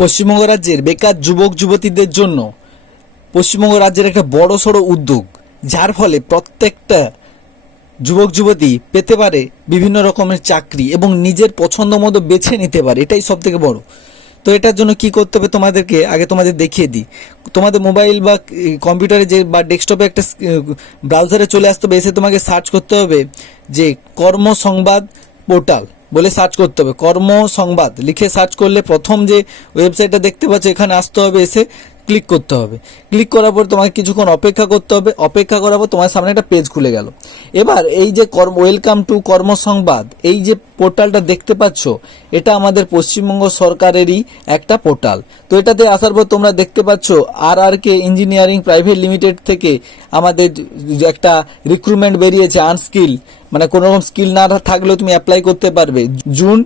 পশ্চিমবঙ্গ রাজ্যের বেকার যুবক যুবতীদের জন্য পশ্চিমবঙ্গ রাজ্যের একটা বড়সড় উদ্যোগ, যার ফলে প্রত্যেকটা যুবক যুবতী পেতে পারে বিভিন্ন রকমের চাকরি এবং নিজের পছন্দ মতো বেছে নিতে পারে। এটাই সব থেকে বড়। তো এটার জন্য কি করতে হবে তোমাদেরকে আগে তোমাদের দেখিয়ে দিই। তোমাদের মোবাইল বা কম্পিউটারে যে বা ডেস্কটপে একটা ব্রাউজারে চলে আসতে হবে, এসে তোমাকে সার্চ করতে হবে যে কর্মসংবাদ পোর্টাল বলে সার্চ করতে হবে। কর্মসংবাদ লিখে সার্চ করলে প্রথম যে ওয়েবসাইটটা দেখতে পাচ্ছ এখানে আসতে হবে, এসে ক্লিক করতে হবে। ক্লিক করার পর তোমাকে কিছুক্ষণ অপেক্ষা করতে হবে। অপেক্ষা করার পর তোমার সামনে একটা পেজ খুলে গেল। এবার এই যে ওয়েলকাম টু কর্মসংবাদ, এই যে পোর্টালটা দেখতে পাচ্ছ, এটা আমাদের পশ্চিমবঙ্গ সরকারেরই একটা পোর্টাল। তো এটাতে আসার পর তোমরা দেখতে পাচ্ছ RRK ইঞ্জিনিয়ারিং প্রাইভেট লিমিটেড থেকে আমাদের একটা রিক্রুটমেন্ট বেরিয়েছে। আনস্কিল মানে কোনো রকম স্কিল না থাকলেও তুমি অ্যাপ্লাই করতে পারবে। জুন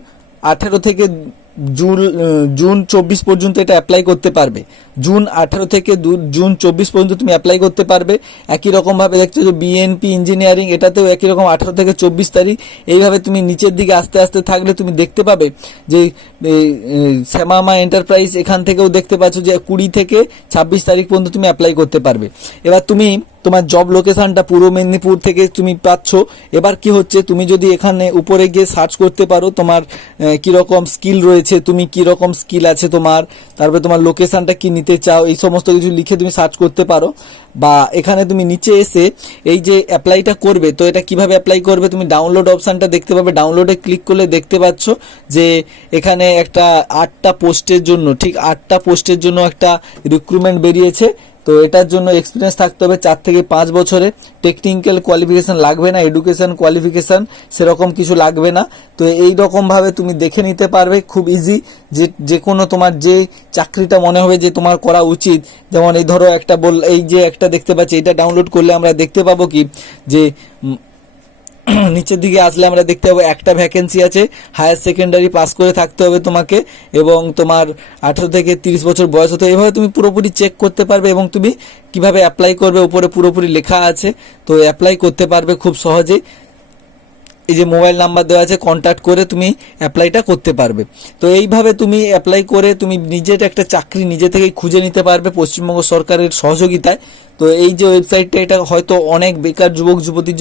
18 থেকে জুন 24 পর্যন্ত এটা অ্যাপ্লাই করতে পারবে। জুন 18 থেকে জুন 24 পর্যন্ত তুমি অ্যাপ্লাই করতে পারবে। একই রকমভাবে দেখছো যে BNP ইঞ্জিনিয়ারিং, এটাতেও একই রকম 18 থেকে 24 তারিখ। এইভাবে তুমি নিচের দিকে আস্তে আস্তে থাকলে তুমি দেখতে পাবে যে শ্যামামা এন্টারপ্রাইজ, এখান থেকেও দেখতে পাচ্ছ যে 20 থেকে 26 তারিখ পর্যন্ত তুমি অ্যাপ্লাই করতে পারবে। এবার তুমি তোমার জব লোকেশনটা পূর্ব মেদিনীপুর থেকে তুমি পাচ্ছ। এবার কি হচ্ছে, তুমি যদি এখানে উপরে গিয়ে সার্চ করতে পারো তোমার কীরকম স্কিল রয়েছে, তুমি কীরকম স্কিল আছে তোমার, তারপরে তোমার লোকেশনটা কি নিতে চাও, এই সমস্ত কিছু লিখে তুমি সার্চ করতে পারো। বা এখানে তুমি নিচে এসে এই যে অ্যাপ্লাইটা করবে, তো এটা কিভাবে অ্যাপ্লাই করবে তুমি ডাউনলোড অপশানটা দেখতে পাবে। ডাউনলোডে ক্লিক করলে দেখতে পাচ্ছ যে এখানে একটা 8টা পোস্টের জন্য, ঠিক 8টা পোস্টের জন্য একটা রিক্রুটমেন্ট বেরিয়েছে। তো এটার জন্য এক্সপিরিয়েন্স থাকতে হবে 4 থেকে 5 বছরে। টেকনিক্যাল কোয়ালিফিকেশান লাগবে না, এডুকেশান কোয়ালিফিকেশান সেরকম কিছু লাগবে না। তো এই রকমভাবে তুমি দেখে নিতে পারবে খুব ইজি, যে কোনো তোমার যে চাকরিটা মনে হবে যে তোমার করা উচিত। যেমন এই ধরো একটা এই যে একটা দেখতে পাচ্ছি, এটা ডাউনলোড করলে আমরা দেখতে পাবো কি যে নিচের দিকে আসলে আমরা দেখতে পাবো একটা ভ্যাকেন্সি আছে, হায়ার সেকেন্ডারি পাস করে থাকতে হবে তোমাকে, এবং তোমার 18 থেকে 30 বছর বয়স হতে। এইভাবে তুমি পুরোপুরি চেক করতে পারবে এবং তুমি কিভাবে অ্যাপ্লাই করবে উপরে পুরোপুরি লেখা আছে। তো অ্যাপ্লাই করতে পারবে খুব সহজেই। এই যে মোবাইল নাম্বার দেওয়া আছে, কন্ট্যাক্ট করে তুমি অ্যাপ্লাইটা করতে পারবে। তো এইভাবে তুমি অ্যাপ্লাই করে তুমি নিজের একটা চাকরি নিজে থেকেই খুঁজে নিতে পারবে পশ্চিমবঙ্গ সরকারের সহযোগিতায়। তো এই যে ওয়েবসাইটটা, এটা হয়তো অনেক বেকার যুবক যুবতীর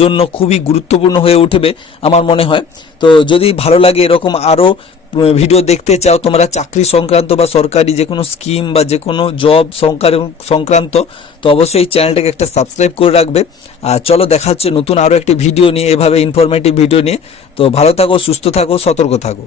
জন্য খুবই গুরুত্বপূর্ণ হয়ে উঠবে আমার মনে হয়। তো যদি ভালো লাগে এরকম আরও ভিডিও দেখতে চাও তোমরা চাকরি সংক্রান্ত বা সরকারি যে কোনো স্কিম বা যে কোনো জব সংক্রান্ত, তো অবশ্যই চ্যানেলটাকে একটা সাবস্ক্রাইব করে রাখবে। আর চলো দেখা হচ্ছে নতুন আরও একটি ভিডিও নিয়ে, এভাবে ইনফরমেটিভ ভিডিও নিয়ে। তো ভালো থাকো, সুস্থ থাকো, সতর্ক থাকো।